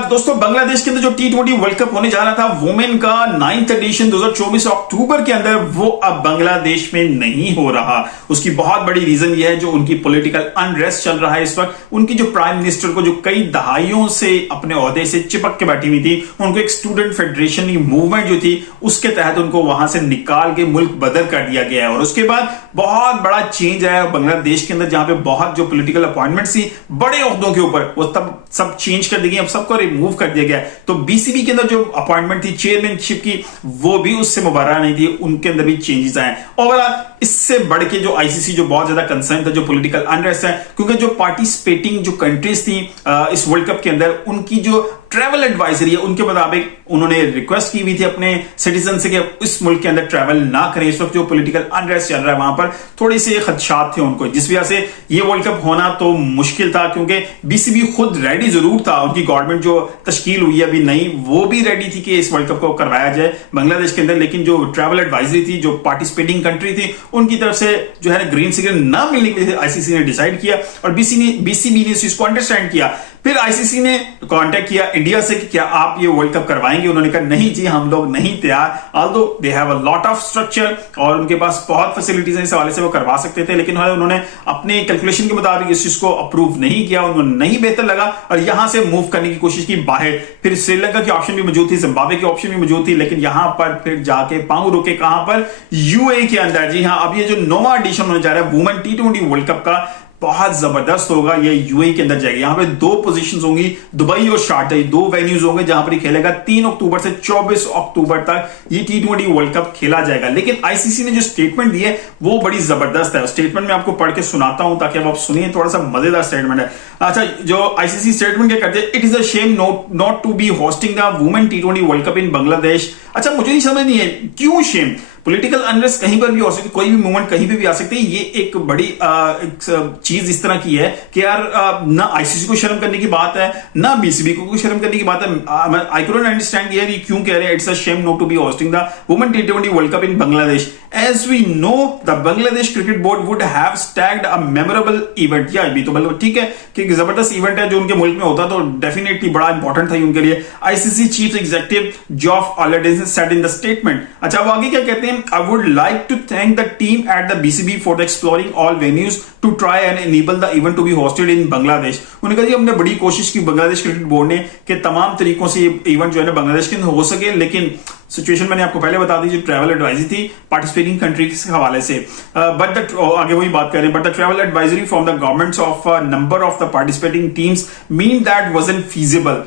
दोस्तों बांग्लादेश के अंदर जो T20 वर्ल्ड कप होने जा रहा था वुमेन का 9th एडिशन 2024 अक्टूबर के अंदर, वो अब बांग्लादेश में नहीं हो रहा। उसकी बहुत बड़ी रीजन ये है जो उनकी पॉलिटिकल अनरेस्ट चल रहा है इस वक्त। उनकी जो प्राइम मिनिस्टर को जो कई दहाइयों से अपने ओहदे से चिपक के बैठी हुई थी, उनको एक स्टूडेंट फेडरेशन की मूवमेंट जो थी उसके तहत उनको वहां से निकाल के मुल्क बदल कर दिया गया है। और उसके बाद बहुत बड़ा चेंज आया बांग्लादेश के अंदर, जहां पे बहुत जो पॉलिटिकल अपॉइंटमेंट थी बड़े ओहदों के ऊपर, वो तब सब चेंज कर दी गई, अब सबको रिमूव कर दिया गया। तो बीसीबी के अंदर जो अपॉइंटमेंट थी चेयरमैनशिप की, वो भी उससे मुबारक नहीं थी, उनके अंदर भी चेंजेस आए। ओवरऑल इससे बढ़ के जो आईसीसी जो बहुत ज्यादा कंसर्न था जो पॉलिटिकल अनरेस्ट है, क्योंकि जो पार्टिसिपेटिंग जो कंट्रीज थी इस वर्ल्ड कप के अंदर, उनकी जो ट्रैवल एडवाइजरी है उनके मुताबिक उन्होंने रिक्वेस्ट की हुई थी अपने सिटीजन से कि इस मुल्क के अंदर ट्रैवल ना करें। इस वक्त जो पॉलिटिकल अनरेस्ट चल रहा है वहां पर थोड़ी से खदशात थे उनको, जिस वजह से ये वर्ल्ड कप होना तो मुश्किल था। क्योंकि बीसीबी खुद रेडी जरूर था, उनकी गवर्नमेंट जो तश्कील हुई है अभी नई, वो भी रेडी थी कि इस वर्ल्ड कप को करवाया जाए बांग्लादेश के अंदर, लेकिन जो ट्रैवल एडवाइजरी थी, जो पार्टिसिपेटिंग कंट्री थी, उनकी तरफ से जो है ग्रीन सिग्नल ना मिलने की वजह से आईसीसी ने डिसाइड किया और बीसीबी ने इसको अंडरस्टैंड किया। फिर आईसीसी ने कांटेक्ट किया इंडिया से कि क्या आप ये वर्ल्ड कप करवाएंगे। उन्होंने कहा नहीं जी, हम लोग नहीं तैयार। Although they have a lot of structure और उनके पास बहुत फैसिलिटीज हैं, इस हवाले से वो करवा सकते थे, लेकिन उन्होंने अपने कैलकुलेशन के मुताबिक इस चीज को अप्रूव नहीं किया, उन्होंने नहीं बेहतर लगा और यहां से मूव करने की कोशिश की बाहर। फिर श्रीलंका की ऑप्शन भी मौजूद थी, जिम्बाब्वे की ऑप्शन भी मौजूद थी, लेकिन यहां पर फिर जाके पांव रुके कहां पर, यूएई के अंदर। जी हां, अब ये जो 9वां एडिशन होने जा रहा है वुमेन T20 वर्ल्ड कप का, बहुत जबरदस्त होगा। ये यूएई के अंदर जाएगा। यहां पे दो पोजीशंस होंगी, दुबई और शारजा, दो वेन्यूज होंगे जहां पर खेलेगा 3 अक्टूबर से 24 अक्टूबर तक ये T20 वर्ल्ड कप खेला जाएगा। लेकिन आईसीसी ने जो स्टेटमेंट दी है वो बड़ी जबरदस्त है। स्टेटमेंट में आपको पढ़ के सुनाता हूं ताकि आप सुनिए, थोड़ा सा मजेदार स्टेटमेंट है। अच्छा, जो आईसीसी स्टेटमेंट क्या करते हैं, it is a shame not to be hosting the women T20 world cup in Bangladesh. अच्छा, मुझे नहीं समझ नहीं है क्यों शेम। पॉलिटिकल अनरेस्ट कहीं पर भी हो सकती, कोई भी मूवमेंट कहीं पे भी आ सकती है। ये एक बड़ी एक चीज इस तरह की है कि यार ना आईसीसी को शर्म करने की बात है, ना बीसीबी को शर्म करने की बात है। आई कुडंट अंडरस्टैंड यार ये क्यों कह रहे हैं it's a shame not to be hosting the women T20 world cup in Bangladesh. As we know the Bangladesh cricket board would have staged a memorable event. या भी तो मतलब ठीक है कि जबरदस्त इवेंट है जो उनके मुल्क में होता तो डेफिनेटली बड़ा इंपॉर्टेंट था उनके लिए। ICC chief executive Geoff Allardice said in the statement. अच्छा, वो आगे क्या कहते हैं, I would like to thank the team at the BCB for exploring all venues to try and enable the event to be hosted in Bangladesh। उन्होंने कहा जी हमने बड़ी कोशिश की बांग्लादेश क्रिकेट बोर्ड ने कि तमाम तरीकों से ये इवेंट जो है ना बांग्लादेश के अंदर हो सके, लेकिन सिचुएशन मैंने आपको पहले बता दी जो ट्रैवल एडवाइजरी थी पार्टिसिपेटिंग कंट्री के हवाले से। बट आगे वही बात करें, but the travel advisory from the governments of number of the participating teams mean that wasn't feasible.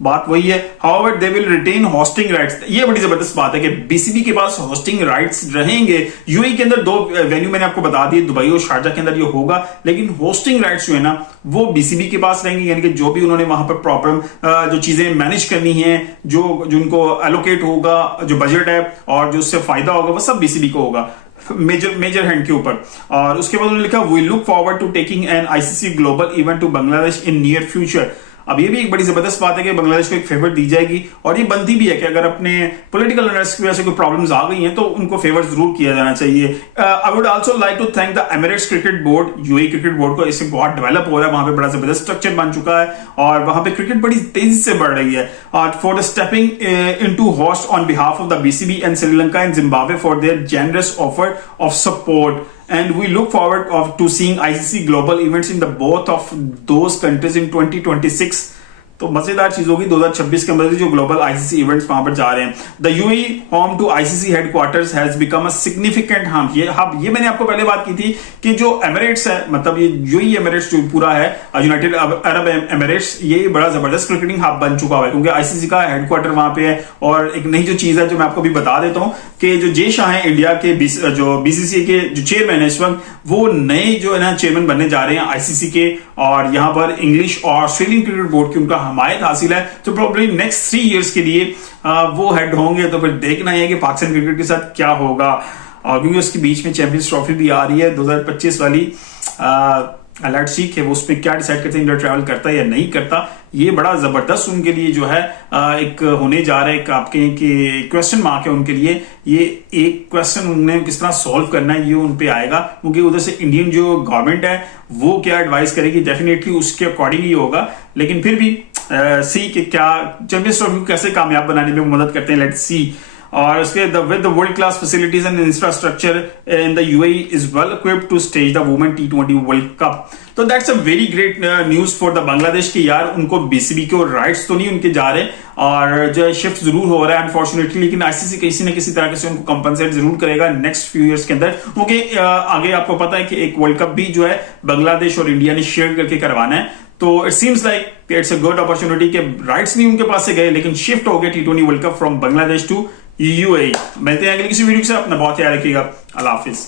बात वही है, however they will retain hosting rights. ये बड़ी जबरदस्त बात है कि बीसीबी के पास होस्टिंग राइट्स रहेंगे। यूएई के अंदर दो वेन्यू मैंने आपको बता दिए, दुबई और शारजा के अंदर ये होगा, लेकिन होस्टिंग राइट्स जो है ना वो बीसीबी के पास रहेंगे। यानी कि जो भी उन्होंने वहां पर प्रॉब्लम जो चीजें मैनेज करनी है, जो उनको एलोकेट होगा, जो बजट है और जो उससे फायदा होगा, वो सब बीसीबी को होगा मेजर हैंड के ऊपर। और उसके बाद उन्होंने लिखा we look forward to taking an ICC global event to Bangladesh in near future. अब ये भी एक बड़ी जबरदस्त बात है कि बांग्लादेश को एक फेवर दी जाएगी और ये बनती भी है कि अगर अपने पॉलिटिकल अनरेस्ट की वजह से कोई प्रॉब्लम्स आ गई हैं तो उनको फेवर जरूर किया जाना चाहिए। I would also like to thank the Emirates cricket board, UAE cricket board को। इससे बहुत डेवलप हो रहा है, वहां पे बड़ा जबरदस्त स्ट्रक्चर बन चुका है और वहां पे क्रिकेट बड़ी तेजी से बढ़ रही है। For the stepping into host on behalf of the BCB and Sri Lanka and Zimbabwe for their generous offer of support. And we look forward to seeing ICC global events in the both of those countries in 2026। तो मजेदार चीज होगी 2026 के अंदर जो global ICC events वहां पर जा रहे हैं। The UAE home to ICC headquarters has become a significant hub. ये मैंने आपको पहले बात की थी कि जो एमिरेट्स है, मतलब ये यूएई एमिरेट्स जो पूरा है, यूनाइटेड अरब एमिरेट्स, ये बड़ा जबरदस्त क्रिकेटिंग हब बन चुका है क्योंकि आईसीसी का हेडक्वार्टर वहां पे है। और एक नई जो चीज है जो मैं आपको भी बता देता हूं कि जो जे शाह है इंडिया के जो बीसीसीआई के जो चेयरमैन है इस वक्त, वो नए जो है ना चेयरमैन बनने जा रहे हैं आईसीसी के। और यहाँ पर इंग्लिश और ऑस्ट्रेलियन क्रिकेट बोर्ड की उनका हमायत हासिल है, तो प्रोबेबली नेक्स्ट 3 इयर्स के लिए वो हेड होंगे। तो फिर देखना है कि पाकिस्तान क्रिकेट के साथ क्या होगा। और क्योंकि उसके बीच में चैंपियंस ट्रॉफी भी आ रही है 2025 वाली, लेट्स सी कि वो उस पर क्या डिसाइड करते हैं, इंडिया ट्रैवल करता है या नहीं करता। ये बड़ा जबरदस्त उनके लिए जो है एक होने जा रहा है, एक आपके क्वेश्चन मार्क है उनके लिए। ये एक क्वेश्चन उन्हें किस तरह सॉल्व करना है ये उन पे आएगा, क्योंकि उधर से इंडियन जो गवर्नमेंट है वो क्या एडवाइस करेगी, डेफिनेटली उसके अकॉर्डिंग ही होगा। लेकिन फिर भी सी कि क्या चैंपियंस ट्रॉफी को कैसे कामयाब बनाने में मदद करते हैं, लेट्स सी। और उसके with the world class facilities and infrastructure in the UAE is well equipped to stage the women T20 world cup. तो that's a very great news for the Bangladesh की यार, उनको बीसीबी के राइट्स तो नहीं उनके जा रहे, और जो शिफ्ट जरूर हो रहा है अनफॉर्चुनेटली, लेकिन आईसीसी किसी न किसी तरह से उनको कंपनसेट जरूर करेगा नेक्स्ट फ्यू इयर्स के अंदर, क्योंकि आगे आपको पता है कि एक वर्ल्ड कप भी जो है बांग्लादेश और इंडिया ने शेयर करके करवाना है। तो it seems like it's a good opportunity के राइट्स नहीं उनके पास से गए, लेकिन शिफ्ट हो गए T20 world cup from Bangladesh to UAE. मिलते हैं अगली किसी वीडियो से, अपना बहुत ख्याल रखिएगा, अल्लाह हाफिज।